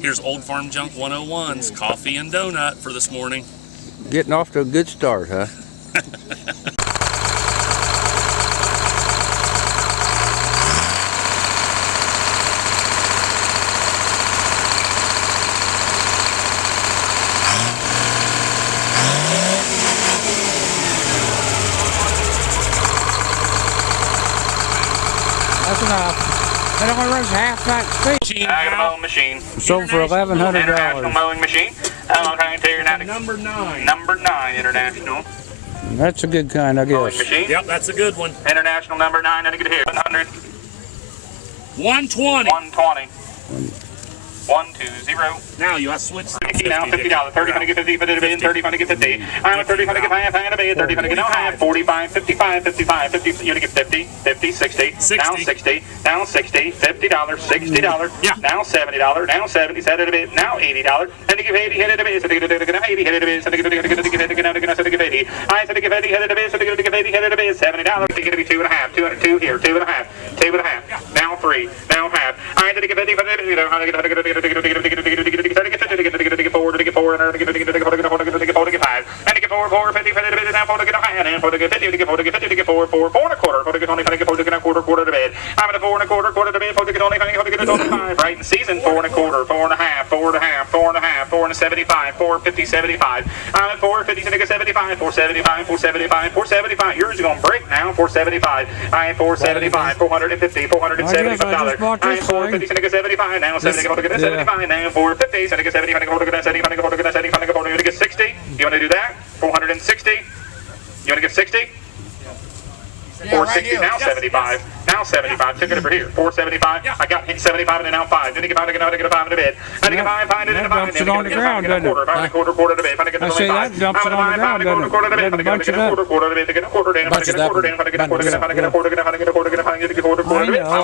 Here's Old Farm Junk 101's coffee and donut for this morning. Getting off to a good start, huh? That's enough. It only runs half that speed. Mowing machine. Sold for $1,100. International mowing machine. Number 9. Number 9 international. That's a good kind, I Mowing guess. machine. Yep, that's a good one. International number 9. Let me get here. 100. 120. 120. 120. Now you have to switch. Now $50. 30 get 50, 30 get 50. I'm 30 get half, 30 get no half, 45, 55, 55, 50. You get 50, 50, 60. Now 60. Now 60. $50, $60. Yeah. Now $70. Now 70. Set it a bit. Now $80. And you give 80, hit it a bit. So you get 80, hit it a bit. So you get 80. I said to give 80, hit it a bit. So you get 80, hit it a bit. $70. It's going to be 2.5. 2 here. 2.5. 2.5. Now 3. Now half. I said to give 80, hit it a bit. Right in season 4 1/4, 4 1/2, 4 1/2, 4 1/2, 4 75, 450, 75. I'm at 450, 75, 475, 475, 475. Yours is going to break now. 475. I am 475, 450, $475. I am 450, 75. Now 75. Now 450, 75, 75, 60. You want to do that? 460. You want to get 60? 460, now 75. Now 75. Took it over here. 475. I got hit 75 and now 5. Then you get 5 in a bit. I get 5, 5 in a bit. Dumps it on the ground, doesn't it? 5 quarter to bit. I say that dumps it on the ground, doesn't it? Doesn't bunch it up.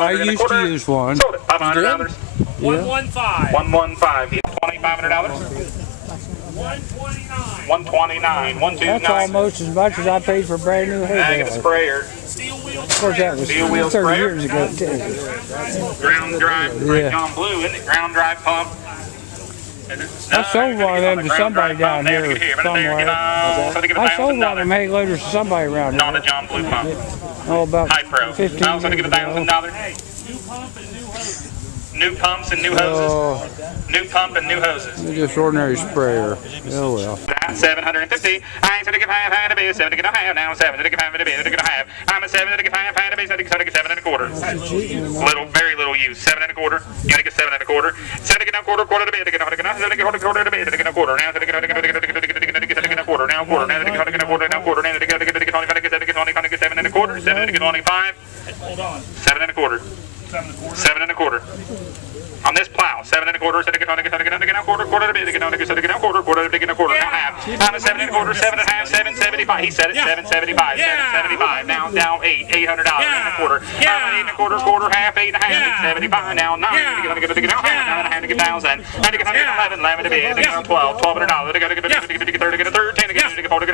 I used to use one. Sold it. $500. 115. 115. $2,500. 129. 129. That's almost as much as I paid for a brand new hay I get a baler. sprayer. Of course, that was Steel wheel 30 sprayer. years ago, too. Ground drive, Yeah. John Blue, isn't it? Ground drive pump. I sold one of them to somebody down here somewhere. I sold one of them hay loaders to somebody around here. Not a John Blue pump. Oh, about High Pro. 15 I was going to years get ago. $1,000. New pumps and new hoses. New pump and new hoses. Just ordinary sprayer. Oh, well. That's 750. I said to get half, had to be 7 to get a half. Now 7 to get half, to be 7 to get a half. I'm a 7 to get half, had to be 7 to get 7 1/4. Little, very little use. 7 1/4. You gotta get 7 1/4. 7 to get a quarter to be 7 to get a quarter to be 7 to get a quarter. Now 7 to get a quarter. Now quarter. Now to get a quarter. Now quarter. Now to get 7 1/4. 7 to get 25. Hold on. 7 1/4. 7 1/4. On this plow, 7 1/4, 7 to get a quarter, quarter to be, quarter now half. I'm a 7 1/4, 7 1/2, 775. He said it, 775, 775. Now down $800, 8 1/4. I'm 8 1/4, quarter, half, 8 1/2, 875. Now 9. Now to get half, now to get 1,000. Now to get 11, 11 to be, 12, $1,200. To get a 13, to get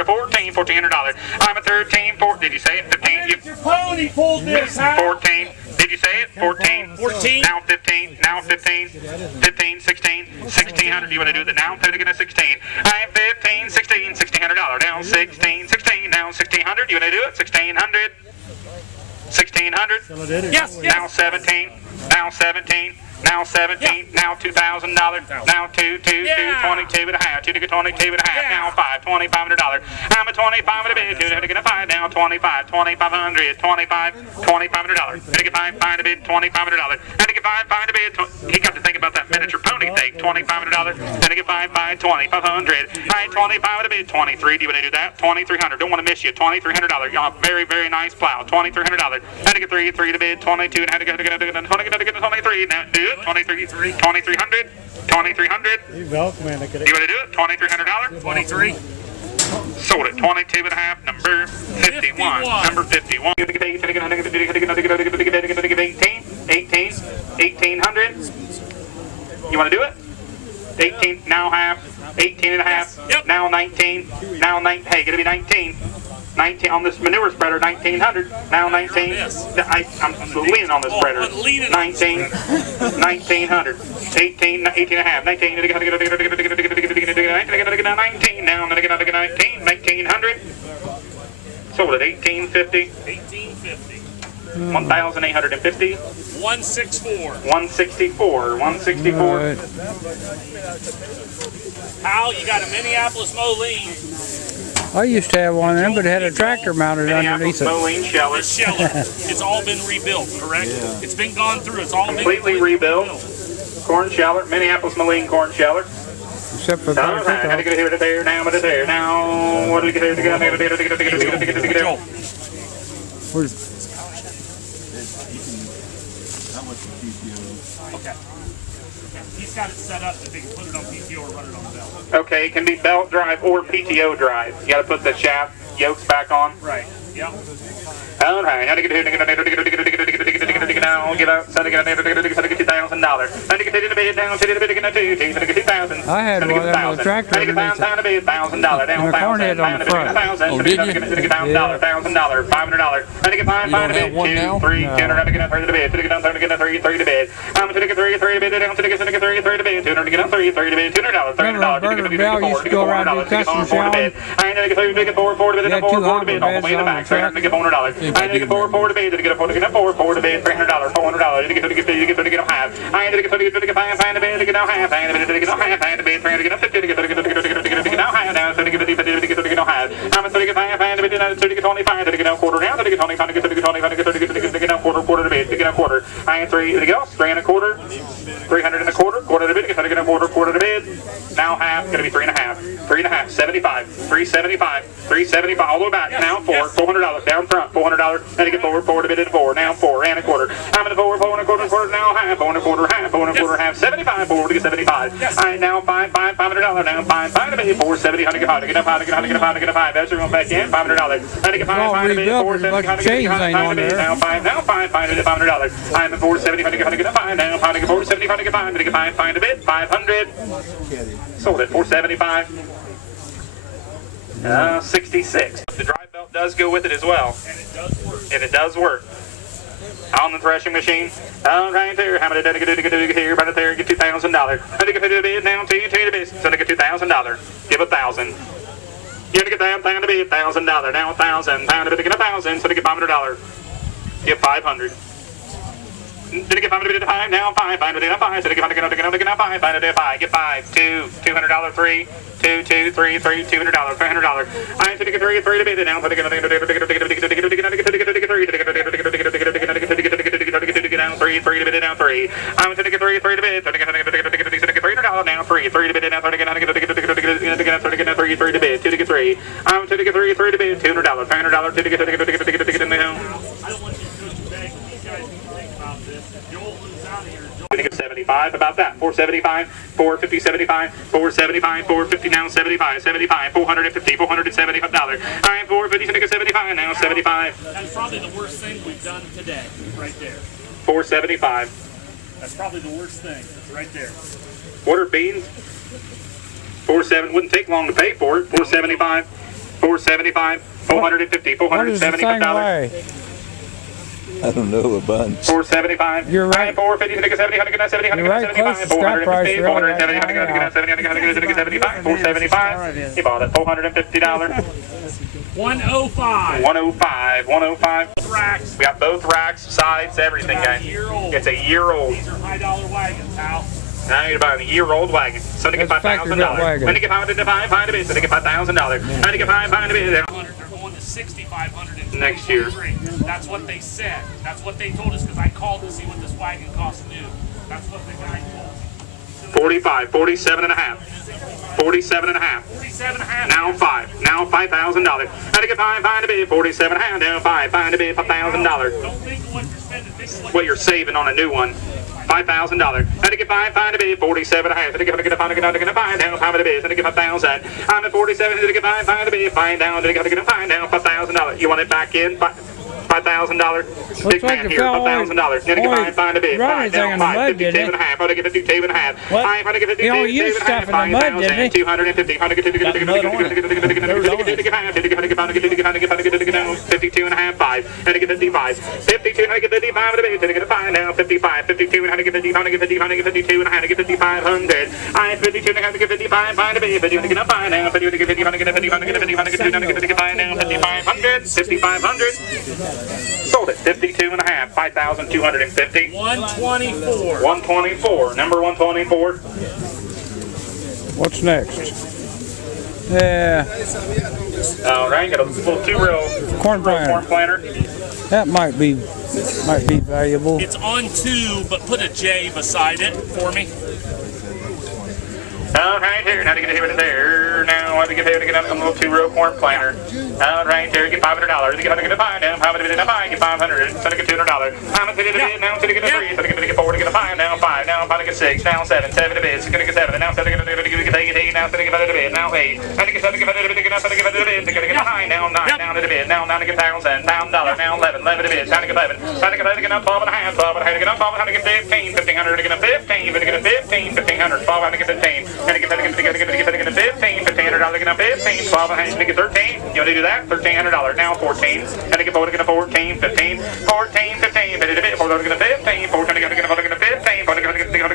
a 14, $1,400. I'm a 13, 14. Did you say it? 15. Your pony pulled this, huh? 14. Did you say it? 14. 14. Now 15. Now 15. 15. 16. 1,600. You want to do that now? To get a 16. I am 15. 16. $1,600. Now 16. 16. Now 1,600. You want to do it? 1,600. 1,600. Yes. Now 17. Now 17. Now 17. Now $2,000. Now 22 and a half. 2 to get 22 and a half. Now 5. $2,500. I'm a 25 and a bit. 2 to get a 5. Now 25. 2,500. 25. $2,500. To get 5. Find a bid. $2,500. And to get 5. Find a bid. He got to think about that miniature pony thing. $2,500. And to get 5. Find 2,500. I 25 and a bid. 23. Do you want to do that? 2,300. Don't want to miss you. $2,300. Y'all very, very nice plow. $2,300. And to get 3 to bid. 22. And had to get 23. Now do. 2,300. 2,300. You welcome, man. You want to do it? $2,300. 23. Sold it. 22 and a half. Number 51. Number 51. You want to get 18. 1,800. You want to do it? 18. Now half. 18 and a half. Yep. Now 19. Now 19. Hey, gonna be 19. 19 on this manure spreader, 1900. Now 19. I'm leaning on the spreader. 19, 1900, 18 and a half, 19. Now I'm gonna get 19, 1900. Sold at 1850. 1850. 1,850. 164. 164. 164. Hal, you got a Minneapolis Moline. I used to have one of them, but it had a tractor mounted underneath it. Moline sheller. It's all been rebuilt, correct? Yeah. It's been gone through. It's all completely rebuilt. Corn sheller, Minneapolis Moline corn sheller. Except for all right, I gotta get here to there now, but there now. What do we get here to get? Where's okay. He's got it set up that they can put it on PTO or run it on the belt. Okay, it can be belt drive or PTO drive. You gotta put the shaft yokes back on. Right. Yep. All right, now to get here, now get out, so to get $2,000. Now to get to the bid down, to the bid again, 2,000. I had one of them with a tractor underneath it. $1,000 to bid, $1,000 down, and a cornhead on the front. $1,000. Oh, did you? $1,000, $500. Now to get $500 to bid, 2, 3, 10, now to get 3 to bid, to get down, to get 3 to bid. I'm to get 3 to bid, down to get 3 to bid, 200 to get 3 to bid, $200, $300. Remember Bell used to go around to the customer showing? I ain't to get 3 to get 4 to bid, 4 to bid, all the way in the back, so I have to get $400. I need to get 4 to bid, to get 4 to get 4 to bid, $300, $400. You get to get half. I need to get 5 to bid, to get now half. I need to get half, to bid, 300 to get 50 to get now half. Now so to get 50 to get now half. I'm to get 5 to bid, to get 25 to get now quarter now, to get 25 to get 25 to get now quarter to bid, to get now quarter. I ain't 3 to go, 3 and a quarter, 300 and a quarter to bid, to get a quarter to bid. Now half, gonna be 3 and a half, 75, 375, 375 all the way back. Now $400 down front, $400. Then to get 4 to bid at 4. Now 4 and a quarter. I'm in the 4 and a quarter, now half, 4 and a quarter, half, 75, 4 to get 75. All right, now $500, now 5 to bid, 470, to get 5, to get 5, to get 5. That's going back in, $500. Then to get 5 to bid, 470, to get 5 to bid. Now 5 to $500. I'm at 470, to get 5, now 5 to get 470, to get 5, to get 5 to bid, 500. Sold at 475. 66. The drive belt does go with it as well. And it does work. On the threshing machine. All right there. How many did I get here? Right there, get $2,000. I think if I do bid down to you, so I get $2,000. Give $1,000. You get that pound to bid, $1,000. Now $1,000. Pound to bid, get $1,000. So they get $500. Give $500. Did I get 5 to bid 5? Now 5. 5 to bid 5. So they get 5 to get 5. 5 to bid 5. Get 5. 2. $200. 3. 2, 2, 3, 3, $200, $300. I to get 3 to bid now. So they get 3 to bid now 3. I'm to get 3 to bid. So they get $300 now 3. 3 to bid now. So they get 3 to bid. 2 to get 3. I'm to get 3 to bid. $200, $300. 2 to get now. I think it's 75, about that. 475, 450, 75, 475, 450, now 75, 75, $450, $475. All right, 450, 75, now 75. That's probably the worst thing we've done today, right there. 475. That's probably the worst thing, right there. Quarter beans. 47, wouldn't take long to pay for it. 475, 475, 450, $475. I don't know a bunch. 475. You're right. 450, 70, 170, 175, 450, 470, 175, 475. He bought it. $450. 105. 105. 105. Racks. We got both racks, sides, everything, guys. It's a year old. These are $high wagons, Hal. Now you're buying a year-old wagon. So they get $5,000. When they get $5 to bid, so they get $5,000. When they get $5 to bid, they're going to $6,500 next year. That's what they said. That's what they told us because I called to see what this wagon cost new. That's what the guy told me. 45, 47 and a half. 47 and a half. 47 and a half. Now 5. Now $5,000. Now to get 5 to bid, 47 and a half. Now 5 to bid, $5,000. Don't think of what you're spending. Think of what you're saving on a new one. $5,000. Now to get 5 to bid, 47 and a half. To get 5 to bid, now 5 to bid. To get 5,000. I'm at 47. To get 5 to bid, 5 down. To get 5 down, $5,000. You want it back in? $5,000. Big like man the here, fellow $5,000. Gonna get find a bid. run 5 anything down, in the 5, mud, 52 didn't and a half. Gonna get 52 and a half. What? 5, gonna get 52 He only and a used half. stuff in the mud, didn't he? 250, 52 and a half, 5, and get 55, 52 and I get 55 to bid, and get a 5 now, 55, 52 and I get 50, 52 and I get 5,500. I 52 and I get 55, find a bid, 50 and I get a 5 now, 50 and I get 50, 50, 50, 50, 50, 55 now, 5,500, 5,500. Sold it, 52 and a half, 5,250. 124. 124, number 124. What's next? Yeah, All right, got a little 2-row corn planter. planter. That might be valuable. It's on 2, but put a J beside it for me. All right, here, now to get here to there. Now, I to get here to get up a little 2-row corn planter. All right, there, get $500. You got to get a 5 now. How many did I buy? Get $500. So I get $200. How much did it bid? Now, so to get a 3. So to get 4 to get a 5. Now, 5. Now, I'm about to get 6. Now, 7. 7 to bid. So going to get 7. Now, so to get 8. Now, so to get 5 to bid. Now, 8. Now, to get 7 to bid. Now, so to get 5 to bid. So going to get 9. Now, 9. Now to the bid. Now, 9 to get $1,000. $1,000. Now, 11. 11 to bid. Now to get 11. Now to get 11 to get up 12 and a half. 12 and a half to get up 12 and a half to get 15. 1,500 to get a 15. To get a 15. 1,500. 12 and to get 15. And to get 15. 1,500 to get a 15. 12 and a half to get 13. You want to do that? $1,300. Now 14. And to get 4 to get a 14. 15. 14. 15. 4 to get a 15. 4 to get a 15. 4 to get a 15. 4 to get a 15. 4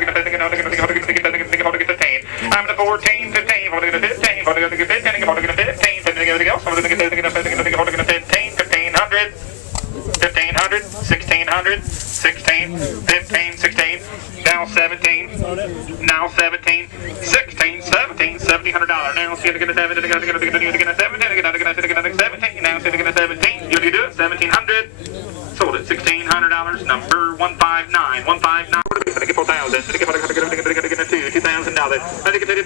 to get a 15. 4 to get a 15. I'm the 14. 15. 4 to get a 15. 4 to get a 15. 4 to get a 15. 15 to get a 15. 4 to get a 15. 1,500. 1,500. 1,600. 16. 15. 16. Now 17. Now 17. 16. 17. $1,700. Now see to get a 7. To get a 7. To get a 17. Now see to get a 17. You do it. 1,700. Sold it. $1,600. Number 159. 159. I get 4,000. I get 2,000. I get $2,000.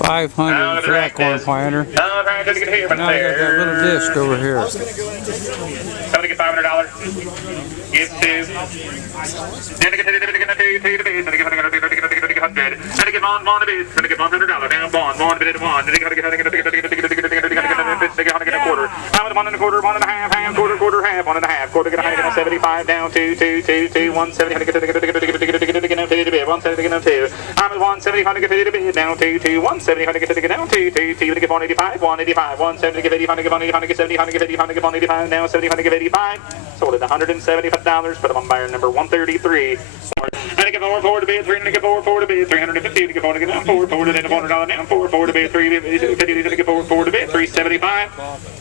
500 for that corn planter. Now I got that little disc over here. Somebody get $500. Get 2. Then I get 2. And I get Bond to bid. And I get $100. Now Bond bid at 1. Then I get a quarter. I'm at 1 1/4, 1 1/2, half, quarter, half, 1 1/2. Quarter, get 75 down, 2, 170, 170, I'm at 170, 100, get to bid down, 2, 170, 100, get down, 2, 185, 185, 170, get 80, 100, get 180, 100, get 70, 100, get 80, 100, get 185, now 70, 100, get 85. Sold at $175, put them on buyer number 133. And I get 4 to bid, 300 to get 4 to bid, 350 to get 4 to get down, 4 to get $400 down, 4 to bid, 350 to get 4 to bid, 375.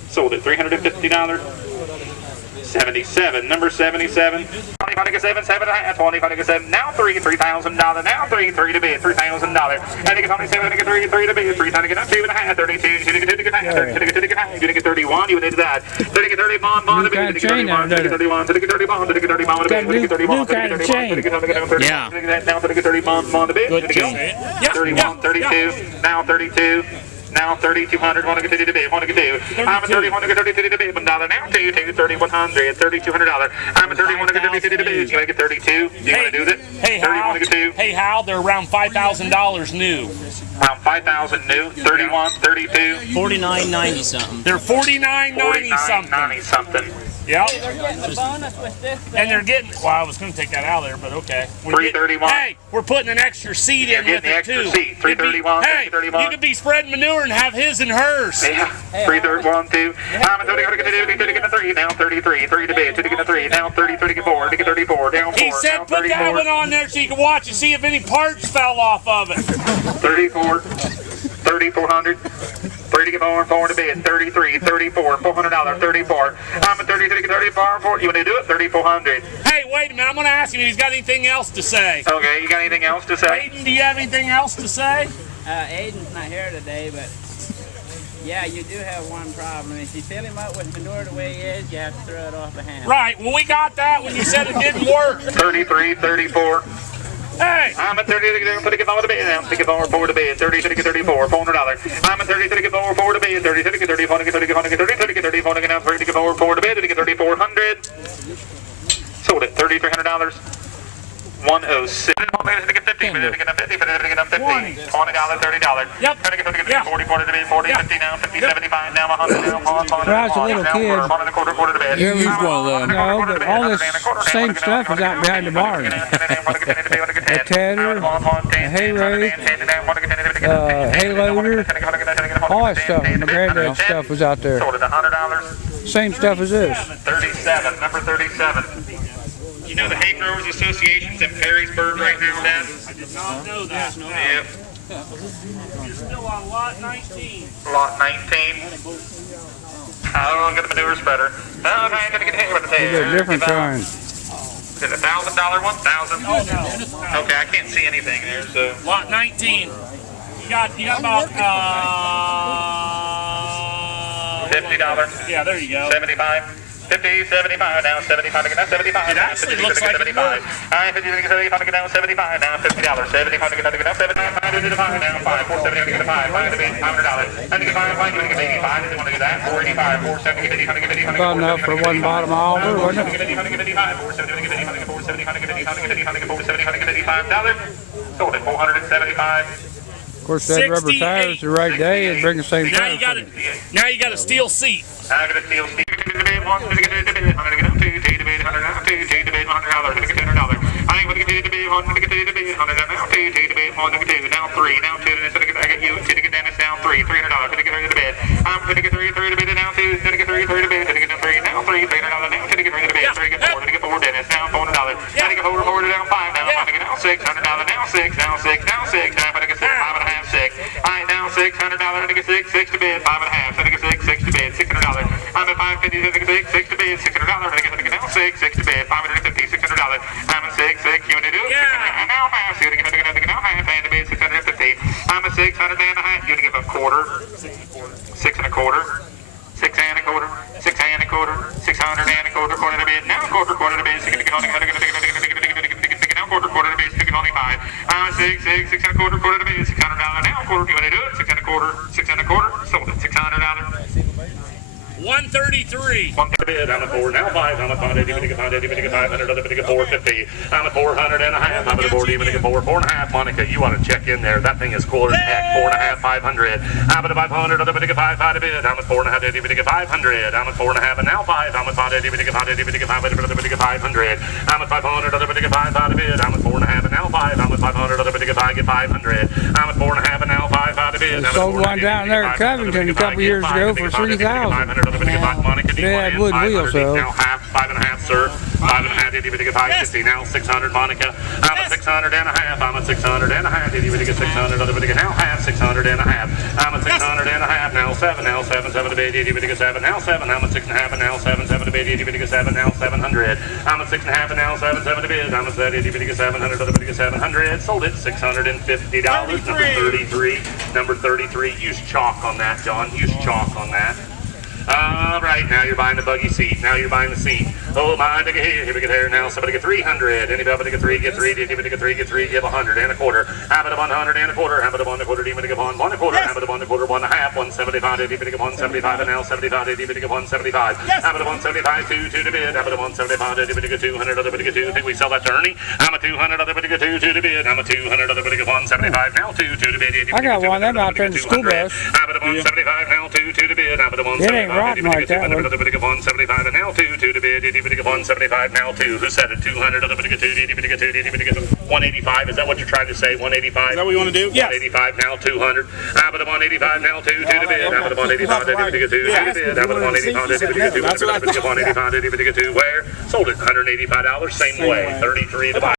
Sold at $350. 77, number 77. 20, 7, 7 and a half, 20, 7, now $3,000, now 3 to bid, $3,000. And you get 27, to get 3 to bid, 3 to get up 2 and a half, 32, you get 2 to get 2 to get 31, you need that. 30 to get 30 bond to bid, 31, 31, to get 30 bond to bid, 30 bond to bid, 31, Yeah. Now 30 bond to bid, 31, 32, now 32. Now 3,200, want to get to bid, want to get to. I'm a 30, want to get to bid, $1 now, 2, 3,100, $3,200. I'm a 30, want to get to bid, you want to get 32? You want to do that? Hey, Hal. Hey, Hal, they're around $5,000 new. Around 5,000 new, 31, 32. $49.90 something. They're $49.90 something. $49.90 something. Yep. And they're getting, well, I was going to take that out of there, but okay. $331. Hey, we're putting an extra seat in with it, too. Seat, $331, Hey, $331. you could be spreading manure and have his and hers. Yeah, 331, 2. I'm a 30, to get a 3, now 33, 3 to bid, 2 to get a 3, now 30, to get 4, to get 34, down 4. He said put that one on there so you can watch and see if any parts fell off of it. 34, 3,400. 3 to get 4 to bid, 33, 34, $400, 34. I'm at 33, 34, 4. You want to do it? 3,400. Hey, wait a minute. I'm going to ask him if he's got anything else to say. Okay, you got anything else to say? Aiden, do you have anything else to say? Aiden's not here today, but yeah, you do have one problem. If you fill him up with manure the way he is, you have to throw it off the hand. Right. Well, we got that when you said it didn't work. 33, 34. Hey! I'm at 30 to get 4 to bid. I'm to get 4 to bid. 30 to get 34, $400. I'm at 30 to get 4 to bid. 30 to get 34 to get 30 to get 30 to get 34 to get 3 to get 4 to bid to get 3,400. Sold it $3,300. 106. To get 50, to get 50, to get 50. $20, $30. Yep. To get 40, quarter to bid, 40, 50 now, 50, 75 now, 100 now, When I was a little kid, quarter to bid. You used one of them. no, but all this same stuff was out behind the barn. A tedder, a hay rake, hay loader, all that stuff. My granddad's stuff was out there. Sold at $100. Same stuff as this. 37, number 37. You know the Hay Growers Association's in Perrysburg right now, Dad? I did not know that. Yep. You're still on lot 19. Lot 19. I'll get the manure spreader. No, I ain't gonna get hit with the tail. They're different kinds. Is it $1,000 one? 1,000? Oh, no. Okay, I can't see anything there, so. Lot 19. You got about, $50. yeah, there you go. 75. 50, 75 now, 75 to get down, 75. It actually looks like it 75. All right, 50 to get 75 to get down, 75 now, $50. 75 to get down, 75, 5 to get 5 now, 5, 470 to get 5, 5 to be $500. And to get 5, 5 to get 85, didn't want to do that, 485, 470 to get 80, 100 to get 80, About enough for one bottom oliver, wasn't it? 470 to get 85, 470 to get 80, 470 to get 80, 100 to get 80, 470 to get $85. Sold at 475. Of course, that rubber tires the right day and bring the same Now price. you got a steel seat. I'm going to steal Steve. $100. I'm going to get $2, $100. I'm going to get $2, $100. I ain't going to get $2, $100. I'm going to get $2, $100. Now $2, $2, $100. Now 3, now 2. Then I get you. $2 to get Dennis down 3, $300. I'm going to get $3 to bed. I'm going to get $3 to bed. Now 2. Then I get $3 to bed. Then I get 3. Now 3, $300. Now 2 to get $3 to bed. 3 get 4. Then I get 4 Dennis. Now $400. Now I get 4 down 5. Now I'm going to get now $600. Now 6. Now 6. Now 6. Now I'm going to get 6. 5.5. 6. All right. Now $600. I'm going to get 6. 6 to bed. 5.5. So I get 6. 6 to bed. $600. I'm at 550. Then I get 6 to bed. $600. I'm going to get now 6. 6 to bed. 550. $600. I'm at 6. 6. You want to do it? Yeah. Now half. So you're going to get now half. And to bed 650. I'm at 600 and a half. You're going to give a quarter. 6 and a quarter. 6 and a quarter. 6 and a quarter. 600 and a quarter. Quarter to bed. Now quarter to bed. So you're going to get only now quarter to bed. So you get only 5. 6 and a quarter. Quarter to bed. $600 now. Quarter. You want to do it? 6 and a quarter. 6 and a quarter. Sold it. $600. 133. One bid, I'm at 4, now 5, I'm at 5, even to get 500, even to get 500, other bid to get 450. I'm at 400 and a half, I'm at 4, even to get 4, 4.5. Monica, you want to check in there. That thing is cooler than heck. 4.5, 500. I'm at 500, other bid to get 5, 5 to bid. I'm at 4.5, even to get 500. I'm at 4.5 and now 5. I'm at 5, even to get 5, even to get 5, other bid to get 500. I'm at 500, other bid to get 5, 5 to bid. I'm at 4.5 and now 5. I'm at 500, other bid to get 5, get 500. I'm at 4.5 and now 5, 5 to bid. We sold one down there at Covington a couple years ago for $3,000. They had wood wheels, though. Now half, 5.5, sir. 5.5, itty bitty get 550. Now 600, Monica. I'm at 600 and a half. I'm at 600 and a half. Itty bitty get 600. Other bitty get now half. 600 and a half. I'm at 600 and a half. Now 7. Now 7. 7 to bid. Itty bitty get 7. Now 7. I'm at 6.5 and now 7. 7 to bid. Itty bitty get 7. Now 700. I'm at 6.5 and now 7. 7 to bid. I'm at 7. Itty bitty get 700. Other bitty get 700. Sold it. $650. Number 33. Number 33. Use chalk on that, John. Use chalk on that. All right, now you're buying the buggy seat. Now you're buying the seat. Oh my, here we get here now. Somebody get 300. Anybody get 3, get 3. Anybody get 3, get 3. Give 100 and a quarter. Have it 100 and a quarter. Have it 1 quarter. Anybody get 1 a quarter. Have it 1 quarter. 1 and a half. 175. Anybody get 175 and now 75. Anybody get 175. Have it 175. 2 to bid. Have it 175. Anybody get 200. Other get 2. Think we sell that to Ernie? I'm a 200. Other get 2 to bid. I'm a 200. Other get 175. Now 2 to bid. I got one of them out there in the school bus. Have it 175. Now 2 to bid. Have it 175. It ain't rotten like that one. 175 and now 2 to bid. 175 now 2. Who said it? 200. Other bid 2. 185. Is that what you're trying to say? 185. Is that what you want to do? Yeah. 185 now 200. Have it 185 now 2 to bid. Have it 185. 2 to bid. Have it 185. 2. Where? Sold it. $185. Same way. 33 to buy.